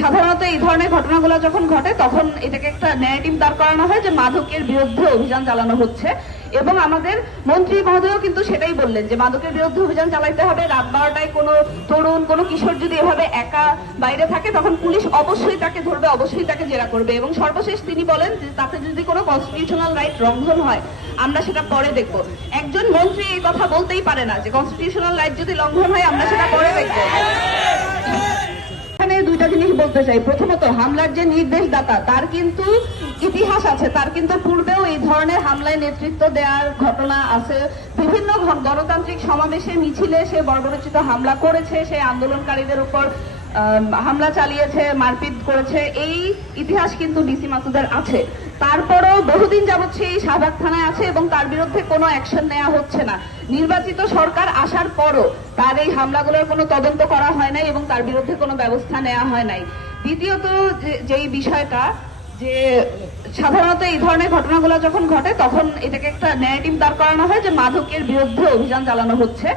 সাধারণত এই ধরনের ঘটনাগুলো যখন ঘটে তখন এটাকে একটা ন্যারেটিভ দাঁড় করানো হয় যে মাদকের বিরুদ্ধে অভিযান চালানো হচ্ছে, এবং আমাদের মন্ত্রী মহোদয়ও কিন্তু সেটাই বললেন যে মাদকের বিরুদ্ধে অভিযান চালাইতে হবে। রাত 12টায় কোনো তরুণ কোনো কিশোর যদি এভাবে একা বাইরে থাকে তখন পুলিশ অবশ্যই তাকে ধরবে, অবশ্যই তাকে জেরা করবে, এবং সর্বশেষ তিনি বলেন যে তাতে যদি কোনো কনস্টিটিউশনাল রাইট লঙ্ঘন হয় আমরা সেটা পরে দেখব। একজন মন্ত্রী এই কথা বলতেই পারে না যে কনস্টিটিউশনাল রাইট যদি লঙ্ঘন হয় আমরা সেটা পরে দেখব। এখানে দুইটা জিনিস বলতে চাই। প্রথমত, হামলার যে নির্দেশদাতা তার কিন্তু ইতিহাস আছে, তার কিন্তু পূর্বেও এই ধরনের হামলায় নেতৃত্ব দেওয়ার ঘটনা আছে। বিভিন্ন গণতান্ত্রিক সমাবেশে মিছিলে সে বর্বরোচিত হামলা করেছে, সে আন্দোলনকারীদের উপর হামলা চালিয়েছে, মারপিট করেছে, এই ইতিহাস কিন্তু ডিসি মাসুদের আছে। তারপরও বহুদিন যাবৎ সেই শাহবাগ থানায় আছে এবং তার বিরুদ্ধে কোনো অ্যাকশন নেওয়া হচ্ছে না। নির্বাচিত সরকার আসার পরও তার এই হামলাগুলোর কোনো তদন্ত করা হয় নাই এবং তার বিরুদ্ধে কোনো ব্যবস্থা নেওয়া হয় নাই। দ্বিতীয়ত, যেই বিষয়টা যে সাধারণত এই ধরনের ঘটনাগুলো যখন ঘটে তখন এটাকে একটা ন্যারেটিভ দাঁড় করানো হয় যে মাদকের বিরুদ্ধে অভিযান চালানো হচ্ছে,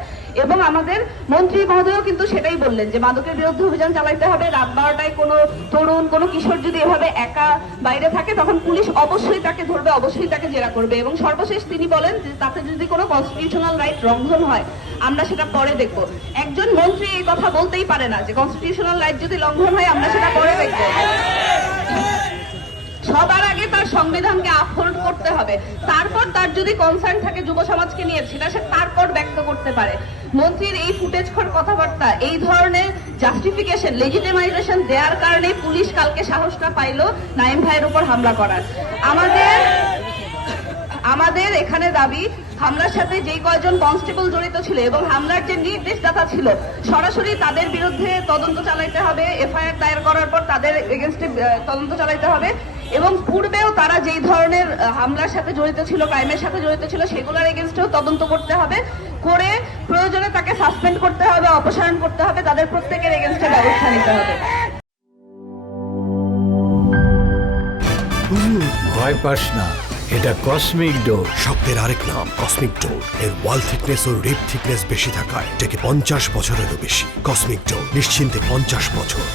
এবং আমাদের মন্ত্রী মহোদয়ও কিন্তু সেটাই বললেন যে মাদকের বিরুদ্ধে অভিযান চালাইতে হবে। রাত 12টায় কোনো তরুণ কোনো কিশোর যদি এভাবে একা বাইরে থাকে তখন পুলিশ অবশ্যই তাকে ধরবে, অবশ্যই তাকে জেরা করবে, এবং সর্বশেষ তিনি বলেন যে তাতে যদি কোনো কনস্টিটিউশনাল রাইট লঙ্ঘন হয় আমরা সেটা পরে দেখব। একজন মন্ত্রী এই কথা বলতেই পারে না যে কনস্টিটিউশনাল রাইট যদি লঙ্ঘন হয় আমরা সেটা পরে দেখব। সবার আগে তার সংবিধানকে আপহোল্ড করতে হবে, তারপর তার যদি কনসার্ন থাকে যুব সমাজকে নিয়ে সেটা সে তারপর ব্যক্ত করতে পারে। মন্ত্রীর এই ফুটেজখোর কথাবার্তা, এই ধরনের জাস্টিফিকেশন, লেজিটিমাইজেশন দেওয়ার কারণে পুলিশ কালকে সাহসটা পাইল নাইম ভাইয়ের উপর হামলা করার। আমাদের এখানে দাবি, হামলার সাথে যে কয়জন কনস্টেবল জড়িত ছিল এবং হামলার যে নির্দেশদাতা ছিল সরাসরি তাদের বিরুদ্ধে তদন্ত চালাইতে হবে, এফআইআর দায়ের করার পর তাদের এগেনস্টে তদন্ত চালাইতে হবে, এবং পূর্বেও তারা যেই ধরনের হামলার সাথে জড়িত ছিল, ক্রাইমের সাথে জড়িত ছিল, সেগুলোর এগেনস্টেও তদন্ত করতে হবে, করে প্রয়োজনে তাকে সাসপেন্ড করতে হবে, অপসারণ করতে হবে, তাদের প্রত্যেকের এগেনস্টে ব্যবস্থা নিতে হবে। ভয় পাস না, এটা কসমিক ডোর। শব্দের আরেক নাম কসমিক ডোর। এর ওয়াল থিকনেস ও রিপ থিকনেস বেশি থাকায় এটাকে 50 বছরেরও বেশি। কসমিক ডোর, নিশ্চিন্তে 50 বছর।